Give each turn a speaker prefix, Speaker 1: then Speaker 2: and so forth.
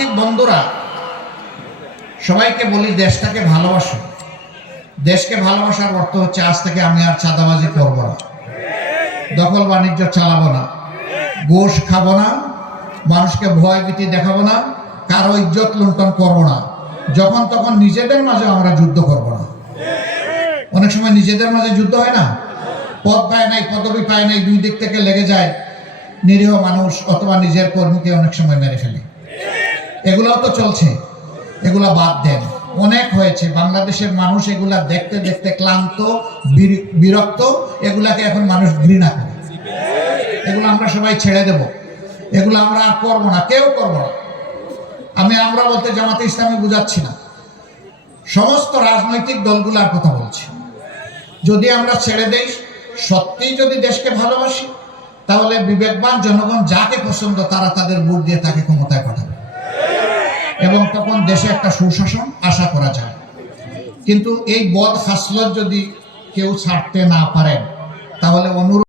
Speaker 1: রাজনৈতিক বন্ধুরা, সবাইকে বলি দেশটাকে ভালোবাসো। দেশকে ভালোবাসার অর্থ হচ্ছে আজ থেকে আমি আর চাঁদাবাজি করব না। দখল বাণিজ্য চালাবো না। গোশ খাব না। মানুষকে ভয় ভীতি দেখাবো না। কারও ইজ্জত লুণ্ঠন করব না। যখন তখন নিজেদের মাঝে আমরা যুদ্ধ করব না। অনেক সময় নিজেদের মাঝে যুদ্ধ হয় না। পদ পায় নাই, পদবি পায় নাই, দুই দিক থেকে লেগে যায়। নিরীহ মানুষ অথবা নিজের কর্মীকে অনেক সময় মেরে ফেলে। এগুলোও তো চলছে। এগুলা বাদ দেন। অনেক হয়েছে। বাংলাদেশের মানুষ এগুলা দেখতে দেখতে ক্লান্ত বিরক্ত, এগুলাকে এখন মানুষ ঘৃণা করে। এগুলো আমরা সবাই ছেড়ে দেব। এগুলো আমরা আর করব না। কেউ করব না। আমি আমরা বলতে জামাতে ইসলামী বুঝাচ্ছি না। সমস্ত রাজনৈতিক দলগুলার কথা বলছি। যদি আমরা ছেড়ে দেই, সত্যিই যদি দেশকে ভালোবাসি, তাহলে বিবেকবান জনগণ যাকে পছন্দ, তারা তাদের ভোট দিয়ে তাকে ক্ষমতায় পাঠাবে। এবং তখন দেশে একটা সুশাসন আশা করা যায়। কিন্তু এই বদ হাসলত যদি কেউ ছাড়তে না পারেন তাহলে অনুরোধ